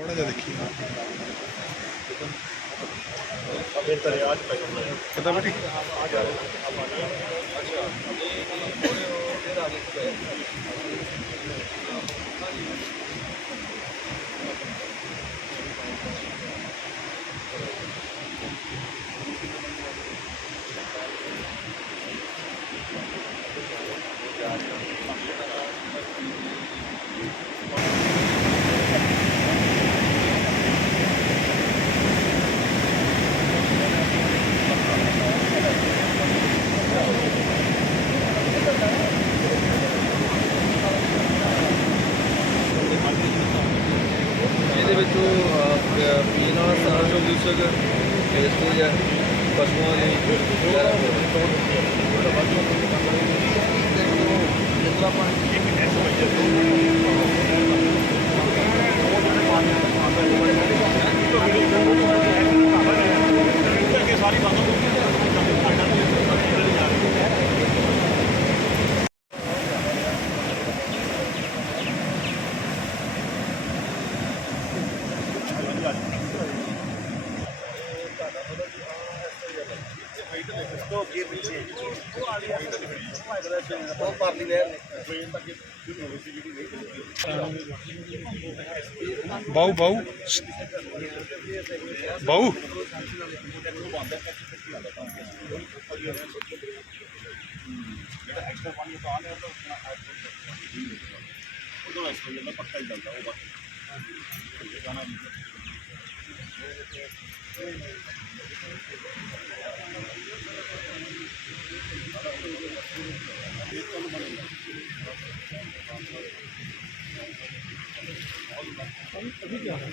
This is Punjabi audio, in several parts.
ਥੋੜਾ ਜਿਹਾ ਦੇਖੀ। ਫਿਰ ਦਰਿਆ ਚ ਪੈ ਜਾਂਦਾ ਹੈ ਕਿੱਦਾਂ ਬੇਟੀ? ਇਹਦੇ ਵਿੱਚੋਂ ਅਹ, ਪੀਣ ਵਾਲਾ ਸਾਰਾ ਜੋ ਦੂਸਰਾ ਵੇਸਟੇਜ ਹੈ ਪਸ਼ੂਆਂ ਦੀ ਵਗੈਰਾ ਜਿੰਨਾ ਪਾਣੀ ਉਹ ਪਰਲੀ ਨਹਿਰ ਨੇ ਬਾਉ ਬਾਉ ਬਾਉ ਉਦੋਂ ਇਸ ਵੇਲੇ ਦਾ ਪੱਕਾ ਹੀ ਚੱਲਦਾ ਉਹ అభిజ్ఞానం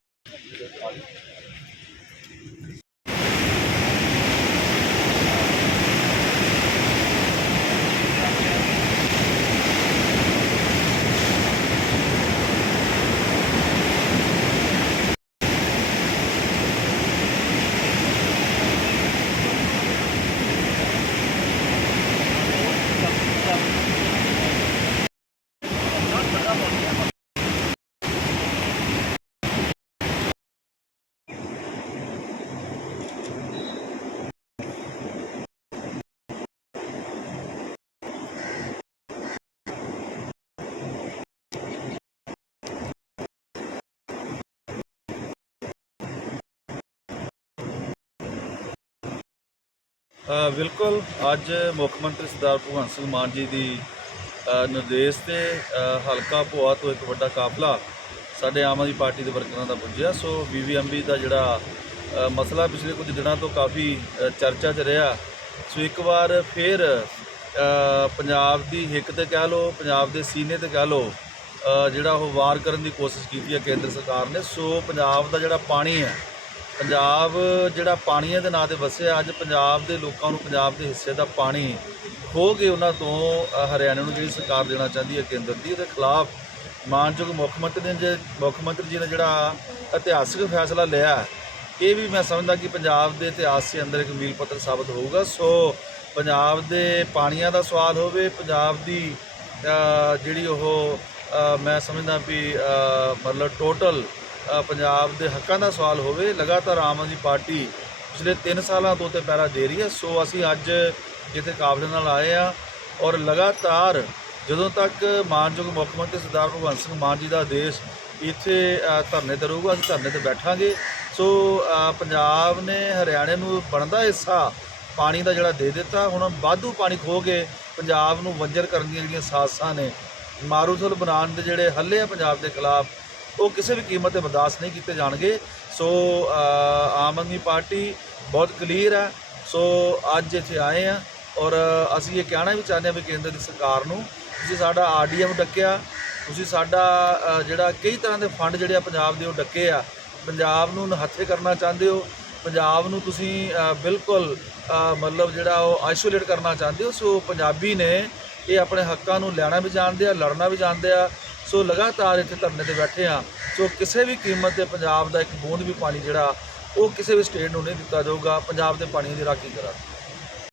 ਬਿਲਕੁਲ, ਅੱਜ ਮੁੱਖ ਮੰਤਰੀ ਸਰਦਾਰ ਭਗਵੰਤ ਸਿੰਘ ਮਾਨ ਜੀ ਦੀ ਨਿਰਦੇਸ਼ ਤੇ ਹਲਕਾ ਭੋਆ ਤੋਂ ਇੱਕ ਵੱਡਾ ਕਾਫਲਾ ਸਾਡੇ ਆਮ ਆਦਮੀ ਪਾਰਟੀ ਦੇ ਵਰਕਰਾਂ ਦਾ ਪੁੱਜਿਆ। ਸੋ ਬੀਬੀਐਮਬੀ ਦਾ ਜਿਹੜਾ ਮਸਲਾ ਪਿਛਲੇ ਕੁਝ ਦਿਨਾਂ ਤੋਂ ਕਾਫੀ ਚਰਚਾ 'ਚ ਰਿਹਾ। ਸੋ ਇੱਕ ਵਾਰ ਫਿਰ ਪੰਜਾਬ ਦੀ ਹਿੱਕ ਤੇ ਕਹਿ ਲਓ, ਪੰਜਾਬ ਦੇ ਸੀਨੇ ਤੇ ਕਹਿ ਲਓ ਜਿਹੜਾ ਉਹ ਵਾਰ ਕਰਨ ਦੀ ਕੋਸ਼ਿਸ਼ ਕੀਤੀ ਹੈ ਕੇਂਦਰ ਸਰਕਾਰ ਨੇ। ਸੋ ਪੰਜਾਬ ਦਾ ਜਿਹੜਾ ਪਾਣੀ ਹੈ ਪੰਜਾਬ ਜਿਹੜਾ ਪਾਣੀਆਂ ਦੇ ਨਾਂ ਤੇ ਵਸਿਆ ਅੱਜ ਪੰਜਾਬ ਦੇ ਲੋਕਾਂ ਨੂੰ ਪੰਜਾਬ ਦੇ ਹਿੱਸੇ ਦਾ ਪਾਣੀ ਖੋ ਕੇ ਉਹਨਾਂ ਤੋਂ ਅ, ਹਰਿਆਣਾ ਨੂੰ ਜਿਹੜੀ ਸਰਕਾਰ ਦੇਣਾ ਚਾਹੁੰਦੀ ਹੈ ਕੇਂਦਰ ਦੀ ਉਹਦੇ ਖਿਲਾਫ ਮਾਨਯੋਗ ਮੁੱਖ ਮੰਤਰੀ ਨੇ ਜੇ ਮੁੱਖ ਮੰਤਰੀ ਜੀ ਨੇ ਜਿਹੜਾ ਇਤਿਹਾਸਿਕ ਫੈਸਲਾ ਲਿਆ ਇਹ ਵੀ ਮੈਂ ਸਮਝਦਾ ਕਿ ਪੰਜਾਬ ਦੇ ਇਤਿਹਾਸ ਦੇ ਅੰਦਰ ਇੱਕ ਮੀਲ ਪੱਥਰ ਸਾਬਤ ਹੋਊਗਾ। ਸੋ ਪੰਜਾਬ ਦੇ ਪਾਣੀਆਂ ਦਾ ਸਵਾਲ ਹੋਵੇ ਪੰਜਾਬ ਦੀ ਜਿਹੜੀ ਉਹ ਮੈਂ ਸਮਝਦਾ ਵੀ ਮਤਲਬ ਟੋਟਲ ਪੰਜਾਬ ਦੇ ਹੱਕਾਂ ਦਾ ਸਵਾਲ ਹੋਵੇ, ਲਗਾਤਾਰ ਆਮ ਆਦਮੀ ਪਾਰਟੀ ਪਿਛਲੇ 3 ਸਾਲਾਂ ਤੋਂ ਤੇ ਪਹਿਰਾ ਦੇ ਰਹੀ ਹੈ। ਸੋ ਅਸੀਂ ਅੱਜ ਜਿੱਥੇ ਕਾਬਲੇ ਨਾਲ ਆਏ ਆ ਔਰ ਲਗਾਤਾਰ ਜਦੋਂ ਤੱਕ ਮਾਨਯੋਗ ਮੁੱਖ ਮੰਤਰੀ ਸਰਦਾਰ ਭਗਵੰਤ ਸਿੰਘ ਮਾਨ ਜੀ ਦਾ ਆਦੇਸ਼ ਇੱਥੇ ਧਰਨੇ ਤੇ ਰਹੂਗਾ, ਅਸੀਂ ਧਰਨੇ ਤੇ ਬੈਠਾਂਗੇ। ਸੋ ਪੰਜਾਬ ਨੇ ਹਰਿਆਣੇ ਨੂੰ ਬਣਦਾ ਹਿੱਸਾ ਪਾਣੀ ਦਾ ਜਿਹੜਾ ਦੇ ਦਿੱਤਾ। ਹੁਣ ਵਾਧੂ ਪਾਣੀ ਖੋ ਕੇ ਪੰਜਾਬ ਨੂੰ ਵੰਜਰ ਕਰਨ ਦੀਆਂ ਜਿਹੜੀਆਂ ਸਾਜ਼ਸਾਂ ਨੇ, ਮਾਰੂਥਲ ਬਣਾਉਣ ਦੇ ਜਿਹੜੇ ਹੱਲੇ ਆ ਪੰਜਾਬ ਦੇ ਖਿਲਾਫ ਉਹ ਕਿਸੇ ਵੀ ਕੀਮਤ ਤੇ ਬਰਦਾਸ਼ਤ ਨਹੀਂ ਕੀਤੇ ਜਾਣਗੇ। ਸੋ ਆਮ ਆਦਮੀ ਪਾਰਟੀ ਬਹੁਤ ਕਲੀਅਰ ਆ ਸੋ, ਅੱਜ ਇੱਥੇ ਆਏ ਆ ਔਰ ਅਸੀਂ ਇਹ ਕਹਿਣਾ ਵੀ ਚਾਹੁੰਦੇ ਹਾਂ ਵੀ ਕੇਂਦਰ ਦੀ ਸਰਕਾਰ ਨੂੰ, ਤੁਸੀਂ ਸਾਡਾ ਆਰਡੀਐਮ ਡੱਕਿਆ, ਤੁਸੀਂ ਸਾਡਾ ਜਿਹੜਾ ਕਈ ਤਰ੍ਹਾਂ ਦੇ ਫੰਡ ਜਿਹੜੇ ਆ ਪੰਜਾਬ ਦੇ ਉਹ ਡੱਕੇ ਆ। ਪੰਜਾਬ ਨੂੰ ਨਹੱਥੇ ਕਰਨਾ ਚਾਹੁੰਦੇ ਹੋ, ਪੰਜਾਬ ਨੂੰ ਤੁਸੀਂ ਬਿਲਕੁਲ ਮਤਲਬ ਜਿਹੜਾ ਉਹ ਆਈਸੋਲੇਟ ਕਰਨਾ ਚਾਹੁੰਦੇ ਹੋ। ਸੋ, ਪੰਜਾਬੀ ਨੇ ਇਹ ਆਪਣੇ ਹੱਕਾਂ ਨੂੰ ਲੈਣਾ ਵੀ ਜਾਣਦੇ ਆ, ਲੜਨਾ ਵੀ ਜਾਣਦੇ ਆ। ਸੋ ਲਗਾਤਾਰ ਇੱਥੇ ਧਰਨੇ ਤੇ ਬੈਠੇ ਆ ਸੋ ਕਿਸੇ ਵੀ ਕੀਮਤ ਤੇ ਪੰਜਾਬ ਦਾ ਇੱਕ ਬੂੰਦ ਵੀ ਪਾਣੀ ਜਿਹੜਾ, ਉਹ ਕਿਸੇ ਵੀ ਸਟੇਟ ਨੂੰ ਨਹੀਂ ਦਿੱਤਾ ਜਾਊਗਾ। ਪੰਜਾਬ ਦੇ ਪਾਣੀ ਦੀ ਰਾਖੀ ਕਰਾਂਗੇ।